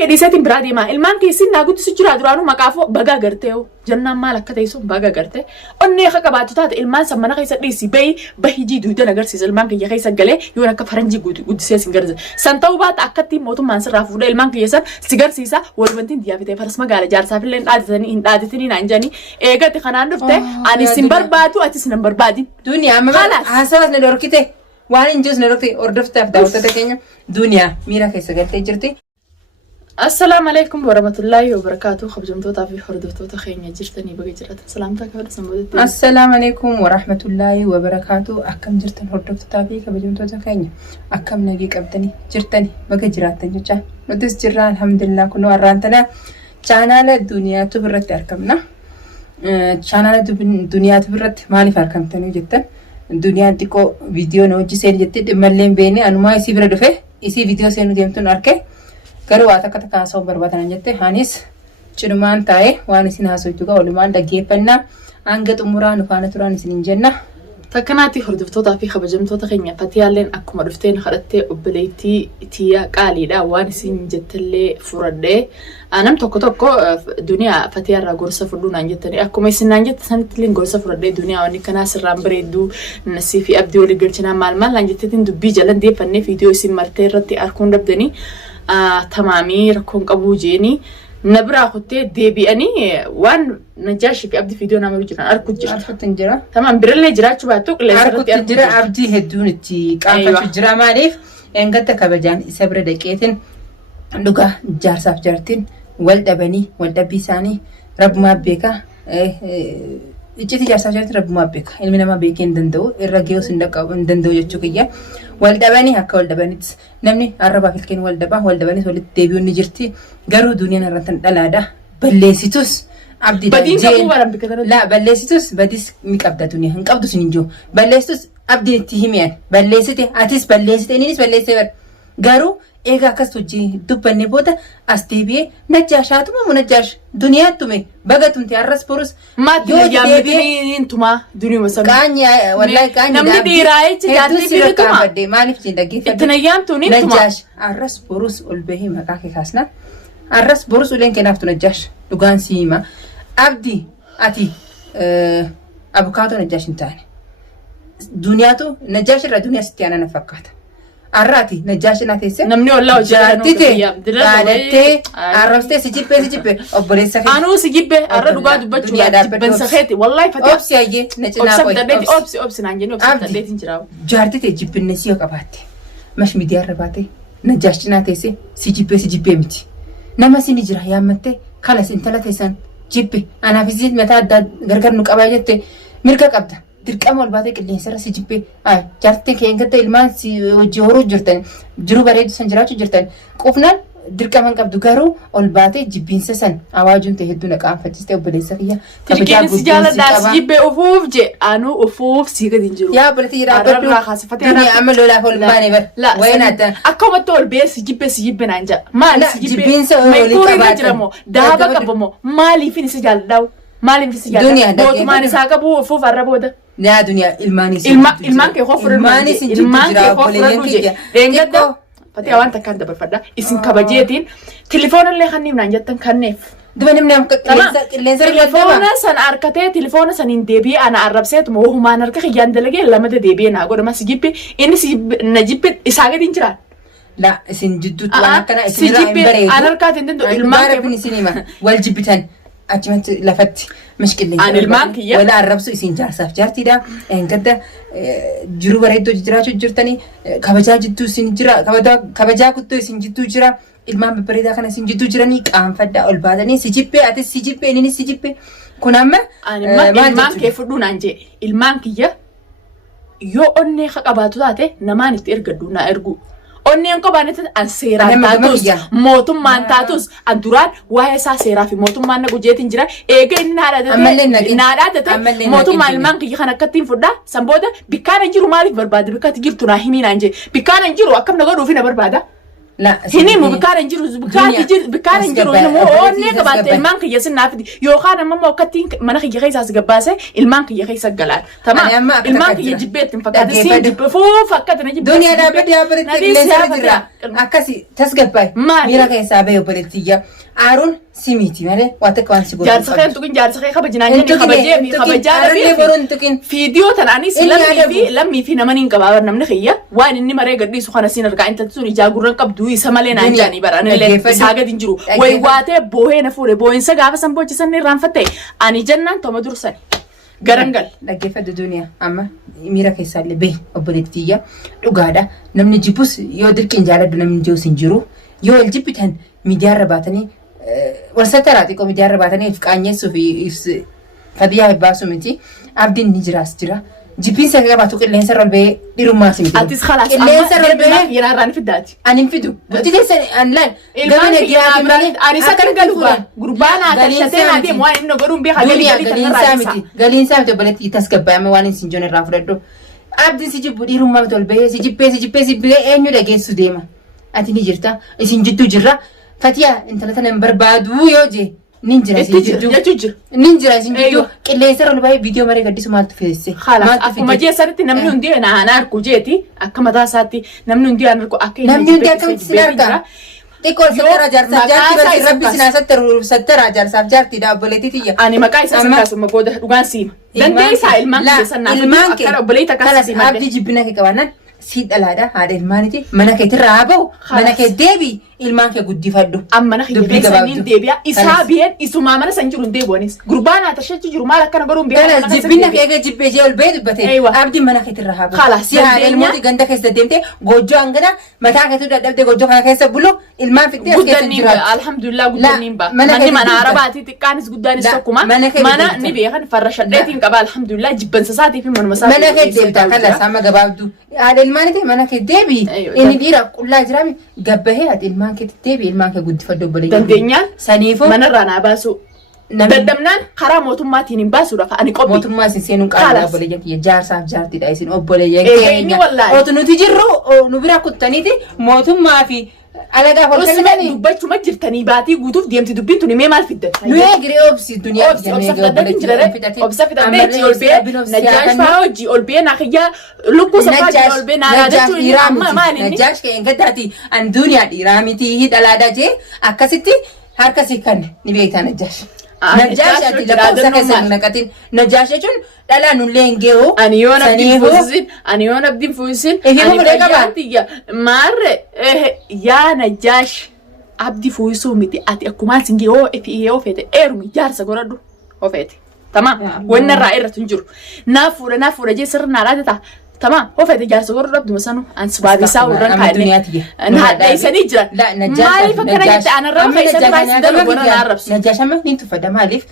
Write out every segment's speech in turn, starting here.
كدي ساتين برادي ما المان كيسين ناقود سجرا درانو مقافو بغا غرتيو جنان مالك كتيسو بغا غرتي اني خقباتو تات المان سمنا كيس ديسي بي بهيجي دوده نغر سيس المان كي كيس غلي يونا كفرنجي غود سيس غرز سنتو بات اكتي موتو مانسر رافو المان كيسا سيغر سيسا ولبنتين ديافيتي فرس مغالا جار سافلين دادتني ان دادتني نانجاني ايغت خنان دفته اني سمبر باتو اتس نمبر بادين دنيا ما حسبت ندوركتي وان جوز ندوركتي اوردفتك داوتته كينيا دنيا ميرا كيس غلتي جرتي السلام عليكم ورحمة الله وبركاته خبجمتوتا في حردوتوتا خينيا جرتني بقى جرات سلامتك هذا سمودتي السلام عليكم ورحمة الله وبركاته أكم جرتن حردوتوتا في خبجمتوتا خينيا أكم نجي قبتني جرتني بقى جراتن جوجا ندس جرا الحمد لله كنو أرانتنا channel الدنيا تبرت أركمنا channel الدنيا تبرت مالي فاركمتني جدا الدنيا تيكو فيديو نوجي سين جتة ملين بيني أنا ما يصير بدفه إسي فيديو سين ديمتون أركه Garuu waa takka takka haasa'uu barbaadan jette anis cirumaan taa'ee waan isin haasa'uutu gaa walumaan dhaggeeffannaa hanga xumuraa nu faana turaan isin jenna. Takkanaati hordoftootaa fi kabajamtoota keenya fatiyaaleen akkuma dhufteen kadhattee obboleettii tiyaa qaaliidha waan isin jettallee furadhee anam tokko duniyaa fatiyaarraa gorsa fudhuunaan jettanii akkuma isin naan jette sanittiin gorsa furadhee duniyaa wanni kanaa sirraan bareedduu nasii fi abdii walii galchinaa maal laan jetteetiin dubbii jalan deeffannee viidiyoo isin martee irratti arguun dhabdanii تمامي ركون قبو جيني نبرا خوتي ديبياني وان نجاشي في ابدي فيديو نعملو جرا اركو جرا اركو تنجرا تمام برلي جرا شباتوك اركو تنجرا ابدي هدونتي قافة جرا ماليف انقتا كبجان سبر دقيتين لغا جارساف جارتين والدبني والدبيساني رب ما بيكا إجتي جالسة جالت رب ما بيك المنا ما بيكين دندو الرجيو سندك أو دندو يجتوكيا والدباني هكا والدبانيت نمني الربا في الكين والدبانيت ولد ديبيون نجرتي قرو دنيا نرتن دلادا بلسيتوس عبدي بدين كبوة ربك لا بلسيتوس بديس مكابدا دنيا هنكابدو سنجو بلسيتوس عبدي تهميان بلسيتي أتيس بلسيتي نيس بلسيتي قرو إيجا كستوجي دبني بودا أستيبي نجاشاتو ما منجاش دنيا تومي بقتم تيارس بروس ما تيجي انتما دنيا مسمى كانيا والله كانيا نمني ديراي تجاتي في توما بدي ما نفسي دقيقة التنيام توني نجاش الرس بروس والبهي مكاكي خاصنا الرس بروس ولين كنافتو نجاش لقان سيما أبدي أتي أبوكاتو نجاش انتاني دنياتو نجاش الدنيا ستيانا نفكات أراتي نجاش ناتيسه نمني والله جاتي قالتي عرفتي سجيبه أبوليسك أنا سجيبه أرد وقاد بتشوف بنسختي والله فتى أوبسي أجي نجنا أوبسي أوبسي نانجني أوبسي تديت إنجراو جارتي تجيب النسيو كباتي مش مديار رباتي نجاش ناتيسه سجيبه متي نما سيني جرا يا متى خلاص انت لا تيسان جيبه أنا في زيت متى غرغر نقابجته مركا قبضه dirqama ol baatee qilleensa irra si jibbee jaartiin kee eeggata ilmaan si hojii horuu jirtan jiru bareedu san jiraachuu jirtan qufnaan dirqama qabdu garuu ol baatee jibbiinsa san awaajuun ta'e hedduu naqaanfachiistee obboleessa kiyya kabajaa guddiin si jaaladhaa jibbee ufuuf je anuu ufuuf si gadi hin jiru yaa obboleetti jiraatu dunia amma lolaaf ol baane bar wayin adda akkamatti ol bee si jibbee naan jedha maali si jibbee jibbiinsa olii qabaatan daaba qabamoo maaliifin si jaaladhaa maaliif si jaaladhaa mootummaan isaa qabu ufuuf arra booda لا دنيا المانيس ilmaan kee hofur ilmaan kee hofur duje dengada fatee waan takkaan dabarfadha isin kabajeetiin telefoonallee kanniif naan jettan kanneef dubanim nam qilleensa telefoona san arkatee telefoona san hin deebi'ee ana arrabseetu moo humaan harka kiyyaan dalagee lamada deebi'ee naa godhama si jibbe inni si na jibbe isaa gadi hin jiraan la isin jidduutu waan akkana isin bareedu an harkaatiin dindu ilmaan kee isinima wal jibbitan أجمعت لفت مشكلة عن المانكية ولا الربص يسين جارساف جارتي دا إن كده جرو بريدو جرا جرتني كبجا جدو سين جرا كبجا كتو سين جدو جرا المام ببريدا كنا سين جدو جراني كام فدا أولبادني سجيبه أتى سجيبه إني سجيبه كنامة المانكية فدون عنجي المانكية يو أني خكاباتو داته نماني تيرجدو نا إرجو onni enko baanete an seeraa taatus mootummaan taatus an duraan waa'ee isaa seeraa fi mootummaan nagu jeetiin jira eega inni naadhaate mootummaan ilmaan kiyya kan akkattiin fudhaa san booda bikkaan hin jiru maaliif barbaada bikkaatti jirtu naa himii naan jee bikkaan hin jiru akkam na godhuufi na barbaada لا هني مو بكار نجرو بكار نجرو إنه مو أوني كبات المانك يسنا فدي يوخانا ماما وكتين مناخ يخيس أسقباسه المانك يخيس أسقلال تمام المانك يجيبت فكاد سيجيب فو فكاد نجيب دنيا دابد يا بريت لين جرا أكاسي تسقباي ميرا كيسابه وبريتيا عارون سيميتي ماله واتكوان سيبور جار سخين تكين جار سخين خبجناني خبجا فيديو تناني لمي في نمانين كبار نمني خيا وان إني مرة قدي سخنا سين رجع أنت تسوني جاكورن كبدو يسمالين أنجاني برانه لين ساقة دينجرو ويواتي بوه نفوره بوين سقافة سنبوه جسني رانفتة أني جنان توما درسني garangal dhaggeeffadhu duniyaa amma miira keessaallee bahi obboleettiyya dhugaadha namni jibbus yoo dirqiin jaaladhu namni jibbus hin jiru yoo wal jibbitan miidiyaarra baatanii wal sattaraa xiqqoo miidiyaarra baatanii qaanyeessuu fi fadiyyaa baasuu miti abdiin ni jira jibbiin sa qabaatu qilleensa irra bahee dhirummaa simiti atis khalaas qilleensa irra bahee yiraarraan fiddaati ani fidu butti keessan anlaan ilmaan giyyaa malee ani sakkan galuba gurbaan atashatee na deemu waan inni godhuun beeka galiinsaa miti obboleetti tasgabbaa'ame waan isin joon irraa fudhadhu abdiin si jibbu dhirummaa miti ol bahee si jibbee eenyu dhageessu deema ati ni jirta isin jidduu jirra fatiyaa intala tana hin barbaadu yoo jee ninjira isin jidduu qilleensa irra bahee viidiyoo maree gaddisu maaltu feesse akkuma jeessanitti namni hundi na argu jeeti akka mataa isaatti namni hundi na argu akka namni hundi akkamitti sin argaa xiqqoo sattara jaarsaaf jaartii barsi rabbi sinaa sattara jaarsaaf jaartii dhaabboleetii tiyya ani maqaa isaa sakkaasuma gooda dhugaan siima dandeessaa ilmaan kee sannaaf akka obboleeta akkasii malee abdii jibbina kee qabaannaan si dhalaadha haadha ilmaaniti mana keetirraa haa ba'u mana kee deebii ilmaan kee guddifadhu amma na hibbee saniin deebi'a isaa biyeen isumaa mana san jiru deebi'anis gurbaan haa tashachi jiru maal akkana godhuun beekaa jibbina kee jibbee jee ol bee dubbate abdiin mana keetirraa haa ba'u si haadha ilmooti ganda keessa deemte gojjoo hangana mataa keetu dadhabde gojjoo kana keessa bulu ilmaan fittee as keessa jiraatu alhamdulillah guddaniin ba manni mana arabaati xiqqaanis guddaanis tokkuma mana ni beekan farra shadheetiin qaba alhamdulillah jibbansa isaatii fi manuma isaa mana kee deemta kalas amma gabaabdu haadha ilmaaniti mana kee deebii inni dhiira qullaa jiraami gabbahee haadha ilmaan keetti ilmaan kee guddifadhu obboleeyyaa dandeenyaan saniifuu manarraa naa baasu daddamnaan karaa mootummaatiin hin baasuudhaaf ani qophi mootummaa isin seenuun qaala obboleeyyaa kiyya jaarsaaf jaartiidha isin obboleeyyaa keenya otu nuti jirru nu bira kuttaniiti mootummaa fi alagaa holkanii dubbachuma jirtanii baatii guutuuf deemti dubbiin tuni mee maal fiddata nu eegiree obsi duniyaa obsa fidaddeetti ol bee najaash faa hojii ol bee naa kiyyaa lukkuu safaa ol bee naa raadachuun amma maalinni najaash kee engadaati an duniyaa dhiiraa miti dhalaadaa jee akkasitti harkasii kan ni beektaa najaash najaash ati lakkoofsa keessa naqatin najaash jechuun dhalaa nullee hin geewu ani yoon abdiin fuusin ani fayyaatiyya maarre yaa najaash abdi fuusuu miti ati akkumaan sin geewu yoo feete eerumi jaarsa godhadhu ofeete tamam wanna irraa irratti hin jiru naaf fuudha jee sirri naa laatata tamam ofeete jaarsa godhadhu abduma sanu ansibaabisaa warran kaa'inne hadheessanii jiran maaliif akkana jette anarraa keessatti baay'isii dala godhan arrabsu najaash amma hin tuffada maaliif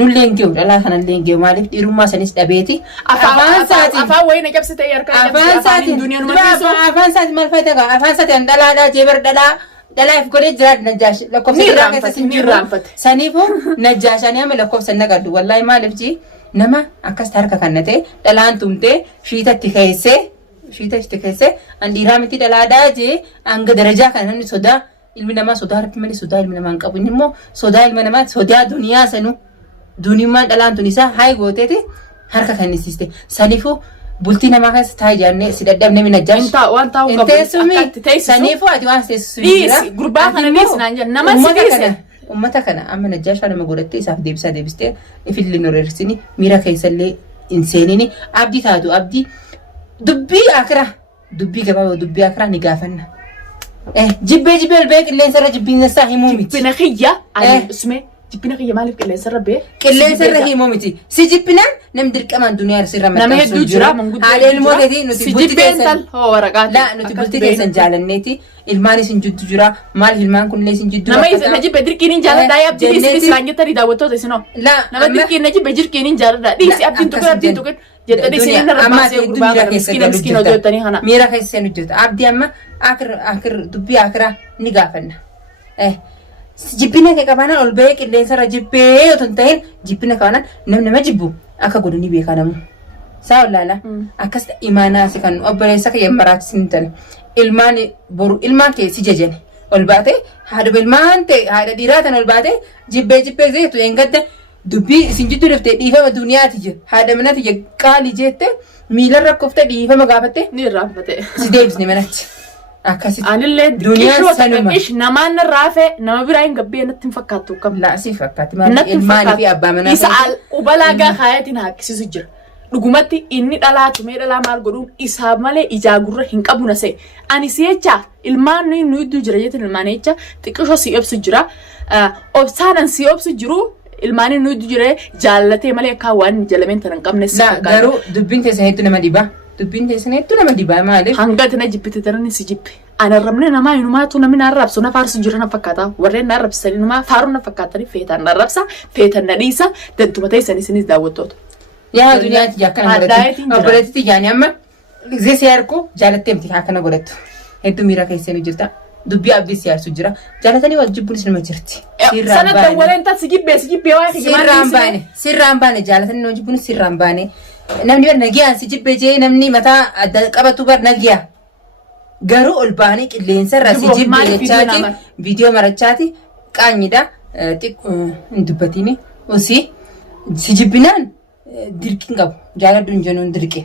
nulleen geewu dhalaa kana nulleen geewu maaliif dhiirummaa sanis dhabeeti afaan wayina cabsite harka afaan saati maal fayyada afaan saati dhalaadhaa jeebar dhalaaf godhee jiraat najaash lakkoofsa jiraa keessa sin jiru saniifuu najaashanii amma lakkoofsa naqadhu wallaahi maaliif jii nama akkas harka kannate dhalaan tumtee shiitatti keessee an dhiiraa miti dhalaadhaa jee hanga darajaa kana namni sodaa ilmi namaa sodaa rabbi malee sodaa ilmi namaa hin qabu inni immoo sodaa ilma namaa sodaa duniyaa sanuu duniyummaan dhalaan tun isaa hayi gooteeti harka kannisiiste saniifuu bultii namaa keessa taa'ee jaannee si dadhabne mi najaash waan taa'u qabu teessumi saniifuu ati waan teessu dhiisi gurbaa kana dhiisnaan jenna nama si dhiise ummata kana amma najaash nama godhattee isaaf deebistee ifillee noreersini miira keessallee hin seenini abdii taatu abdii dubbii gabaabaa dubbii akiraa ni gaafanna jibbee ol bee qilleensa irra jibbiin isaa himuu miti jibbina kiyya ani usme jibbina kiyya maaliif qilleensa irra bee qilleensa irra himuu miti si jibbinaan nam dirqamaan duniyaa irra nama hedduu jira haadha ilmooteeti nuti bultii keessan nuti bultii keessan jaalanneeti ilmaan isin jiddu jira maaliif ilmaan kunillee isin jiddu nama isa jibbe dirqiin hin jaaladhaa abdiin isinis raangettanii daawwattoota isinoo nama dirqiin na jibbe dirqiin hin jaaladhaa dhiisi abdiin tuqin jettanii isin irra baasee gurbaa kana miskiina hojjetanii kana miira keessa seen hojjeta abdii amma akir dubbii akiraa ni gaafanna jibbina kee qabaanaan ol bahee qilleensa irra jibbee yoo ta'in jibbina qabaanaan nama jibbu akka godhu ni beekaa namu saa olaala akkas imaanaasi kan obboleessa kee maraachisin tan ilmaan keessi jajane ol baate haadha ilmaan ta'e haadha dhiiraa tan ol baate jibbee zeetu engadda dubbii isin jidduu dhuftee dhiifama duniyaati je haadha manati je qaali jette miilarra kofte dhiifama gaafatte ni irraanfate si deebisne manatti akkasitti anillee duniyaan sanuma ish namaan raafe nama biraa hin gabbee natti hin fakkaatu kam laasii fakkaati maal ilmaan fi abbaa manaa isa ubalaa gaa kaayatiin haakkisisu jira dhugumatti inni dhalaa tumee dhalaa maal godhuun isaa malee ijaa gurra hin qabu na se'e ani si jecha ilmaan nu iddoo jira jettin ilmaan jecha xiqqishoo si obsu jira obsaanan si obsu jiru ilmaan nu iddoo jira jaallatee malee akka waan jalameen tan hin qabne si fakkaata garuu dubbiin teessan hedduu nama dibaa dubbiin teessan hedduu nama dibaa maaliif hanga tana jibbite tarani si jibbe ana ramne nama inumaatu namni narrabsu na faarsu jira na fakkaata warreen narrabsanii numa faaru na fakkaatanii feetan narrabsa feetan nadhiisa dantuma teessanii isinis daawwattoota yaa duniyaatti akkana godhatu obboleetti yaani amma gisee siyaarku jaalatteemti akkana godhatu hedduu miira keessanii jirta dubbii abdii siyaarsu jira jaalatanii wal jibbuun sinuma jirti sanatti warreen taat si jibbee waa sirraan baane jaalatanii wal jibbuun sirraan baane namni bar nagiyaan si jibbee jee namni mataa adda qabatu bar nagiyaa garuu ol baanii qilleensa irra si jibbee jechaati viidiyoo marachaati qaanyidha hin dubbatini usii si jibbinaan dirqin qabu jaaladhu hin jennuun dirqe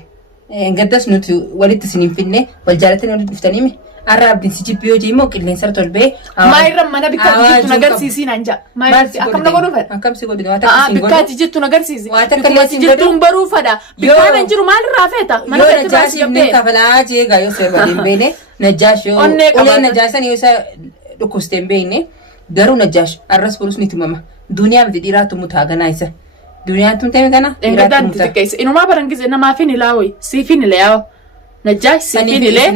gaddas nuti walitti isiniin finne wal jaalatanii walitti dhuftanii arra abdiin si jibbii hojii immoo qilleensa irra tolbee maayirra mana bikkaatti jirtu nagarsiisii naan ja'a akkam na godhu fedha akkam si godhu waan takka bikkaatti jirtu nagarsiisi bikkaatti jirtuun baruu fedha bikkaan hin jiru maalirraa feeta mana feetti baasii gabbee kafalaa jeegaa yoo seerba hin beene najjaash yoo ulee najjaasan yoo isa dhukkustee hin beekne garuu najjaash arras burus ni tumama duniyaa miti dhiiraatu mutaa ganaa isa duniyaan tumtee kana dhiiraatu mutaa inumaa barangise namaafin ilaawee siifin ilayaawo najjaash siifin ilee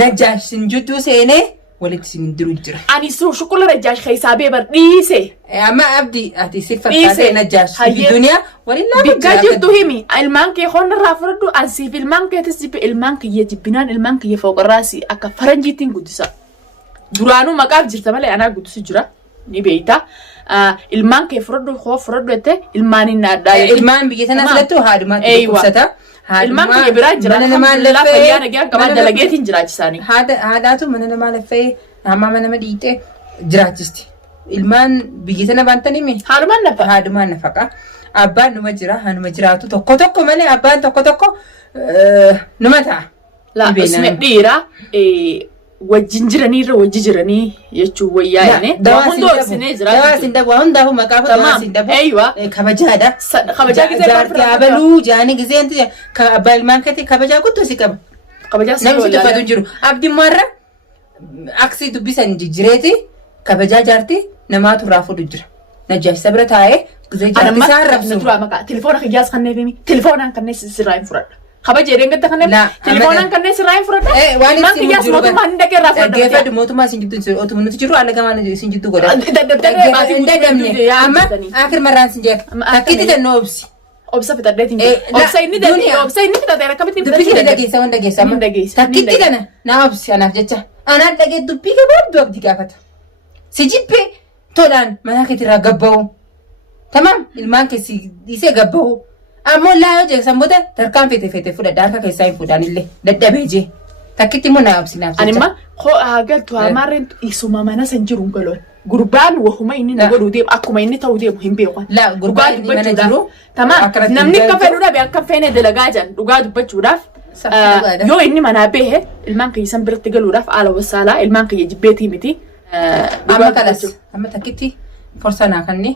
najjaash sin juttuu seenee walitti sin diru jira ani shukkula najjaash keessaa beebar dhiise amma abdi ati si fakkaatee najjaash duniyaa waliin laafaa bikkaa jirtu himi ilmaan kee honna irraa fudhadhu ansiif ilmaan keetis jibbe ilmaan kiyya jibbinaan ilmaan kiyya fooqarraasi akka faranjiitiin guddisa duraanuu maqaaf jirta malee anaa guddisu jira ni beeyta ilmaan kee fudhadhu jette ilmaan inni addaa ilmaan biyya tana filattu haadhumaatti dhukkubsata ilmaan kiyya biraa jira alhamdulillah fayyaa nagaan qabaa dalageetiin jiraachisaanii haadhaatu mana namaa laffee nama nama dhiitee jiraachisti ilmaan biyya tana baantanii haadhumaan nafaqa abbaan numa jira hanuma jiraatu tokko malee abbaan tokko numa ta'a isme dhiira wajjin jiraniirra wajji jiranii jechuun wayyaa'ine dawaa sin dabu hundaafuu maqaa dawaa sin dabu kabajaadha kabajaa gisee jaartii abaluu jaanii giseentu abbaa ilmaan keetii kabajaa guddoo si qaba namni si tuffatu jiru abdiin marra aksii dubbisan jijjireeti kabajaa jaartii namaatu irraa fuudhu jira najjaashisa bira taa'ee gisee jaartii isaa rabsu telefoona kiyyaas kanneefimi telefoonaan kanneen sirraa hin fudhadha kabaja jedhee gadda kanneen telefoonaan kanneen sirraa hin fudhadha ilmaan kiyyaas mootummaa hin dhaqee irraa fudhadha geeffadhu mootummaa isin jiddu otuma nuti jiru allagamaan isin jiddu godha daddabdee amma akir marraan sin jeef takkitti tennoo obsi obsa fitadheetiin obsa inni fitadhee akkamitti dubbii dhageessa waan dhageessa takkitti kana naa obsi anaaf jecha anaan dhagee dubbii gabaabduu abdii gaafata si jibbee tolaan manaa keetirraa gabba'u tamam ilmaan keessi dhiisee gabba'u ammoo laayoo jeesan booda tarkaan feete fudhadha harka keessaa hin fuudhaan illee dadhabee jee takkitti immoo naa obsi naaf jecha anima galtu haamarreen isuma mana san jiru galoon gurbaan wahuma inni na godhuu deemu akkuma inni ta'uu deemu hin beekan gurbaan inni mana jiru namni akka fedhu dhabe akka feene dalagaa jiran dhugaa dubbachuudhaaf yoo inni manaa beehe ilmaan kiyya san biratti galuudhaaf haala wasaalaa ilmaan kiyya jibbeetii miti amma kalas amma takkitti forsa naa kanne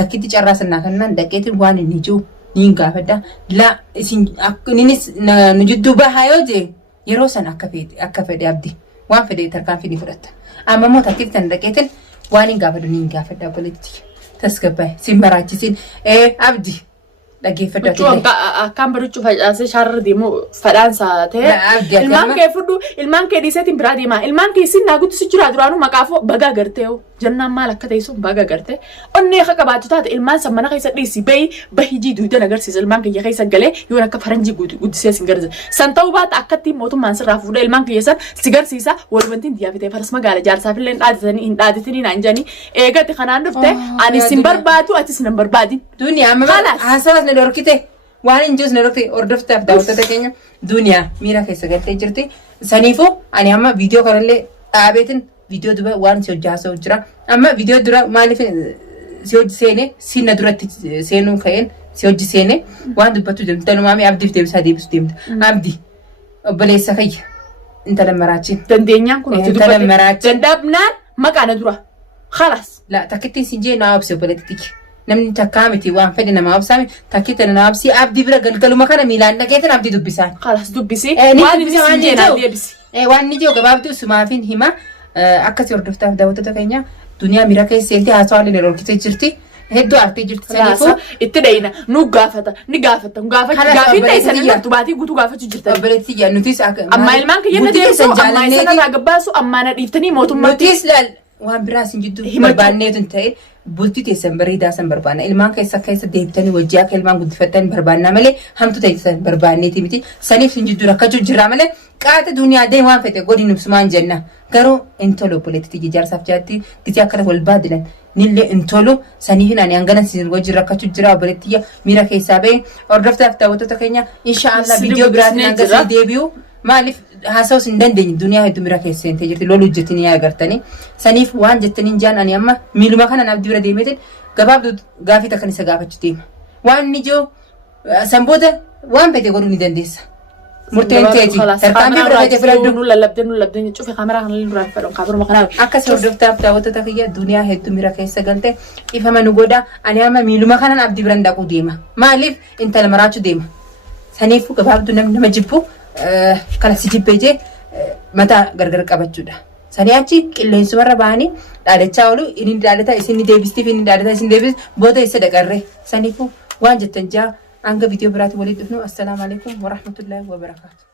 takkitti carraa sanaa kannaan dhaqeetiin waan inni jiru niin gaafadha la isin ninis nu jidduu bahaa yoo jee yeroo san akka fedhe abdi waan fedhe tarkaan fidii fudhatta amma immoo takkitti tan dhaqeetiin waan hin gaafadhu niin gaafadha obboleetti tasgabbaa'e sin baraachisiin abdi dhageeffadhu akkaan baruchuu facaasee shaarra deemu fadhaansaa ta'e ilmaan kee fudhu ilmaan kee dhiiseetiin biraa deemaa ilmaan kee isin naa guddisu jira duraanuu maqaafoo bagaa gartee jannaan maal akka ta'e sun baga gartee onnee akka qabaatu taate ilmaan san mana keessa dhiisi bahii duudan agarsiisa ilmaan kiyya keessa galee yoon akka faranjii guddisee sin garsiisa san ta'uu baata akkatti mootummaan sirraa fuudhee ilmaan kiyya san si garsiisa walumantiin diyaafitee faras magaala jaarsaaf illee hin dhaaditanii naan jedhanii eegatti kanaan dhufte ani sin barbaadu ati sin barbaadin duniyaa amma haasawas na dorkite waan hin jirus narratti hordoftaaf daawwattoota keenya duniyaa miira keessa galtee jirti. Saniifuu ani amma viidiyoo kanallee dhaabeetin viidiyoo dura waan si hojjaasoo jira. Amma viidiyoo dura maaliif si hojii seene sinna duratti seenuu ka'een si hojii seene waan dubbatu jirtu tanumaami abdiif deebisaa deebisu deemta. Abdi obboleessa kayya intala maraachiin. Dandeenyaan kun intala maraachiin. Dadhabnaan maqaana dura. Khalas. La takkittiin si jee naa obsi obboleetti namni takkaa miti waan fedhe nama obsaami takkita nama obsi abdii bira galgaluma kana miilaan dhageetan abdii dubbisaan. Khalas dubbisi. Waan inni si jeenaa deebisi. Waan inni jiru gabaabduu sumaafin hima akkasii hordoftaaf daawwattoota keenya duniyaa miira keessa seentee haasawaa illee roorkitee jirti. Hedduu artee jirti saniifuu itti dhayina nu gaafata ni gaafata gaafii ta'isan irratti baatii guutuu gaafachuu jirta. Obboleetti yaa nutis amma ilmaan kiyya na deebisu amma isa na gabbaasu amma na dhiiftanii mootummaatti. Nutis laal waan biraas hin jidduu barbaanneetu hin ta'e bultii teessan bareedaa san barbaanna ilmaan keessa deebitanii wajjii akka ilmaan guddifattan barbaannaa malee hamtu teessan barbaanneeti miti saniif hin jidduu rakkachuu jira malee qaata duniyaa deemu waan fete godhi nubsumaan jenna garuu intolo obboleetti ijaarsaaf jaatti gisee akkana wal baadilan nillee intolo saniif nani hangana sin wajjii rakkachuu jira obboleetti miira keessaa ba'e hordoftaaf daawwattoota keenya inshaallah viidiyoo biraatiin hanga deebi'u maaliif haasawus hin dandeenye duniyaa hedduu miira keessa seentee jirti loluu jettanii yaa agartanii saniif waan jettaniin jaan ani amma miiluma kana naaf dibira deemeetiin gabaabduu gaafii takkan isa gaafachuu deema waan inni jiru sanboota waan fete godhuu ni dandeessa. Murteen teeti tarkaanfii bira gadi filadhu nu lallabdee cufe kaameraa kana illee duraan fedhan kaabiruma kana akkas hordoftaaf daawwattoota kiyya duniyaa hedduu miira keessa galte ifama nu godha ani amma miiluma kana abdii biran dhaquu deema maaliif intala maraachuu deema saniifuu gabaabduu namni nama jibbu kana si jibbee jee mataa gargar qabachuudha. Sanii achi qilleensumarra bahanii dhaadachaa oolu inni dhaadata isin deebistiif inni dhaadata isin deebis booda isa dhaqarree saniifuu waan jettan jaa hanga viidiyoo biraatti walitti dhufnu. Assalaamu alaikum warahmatullahi wabarakatuh.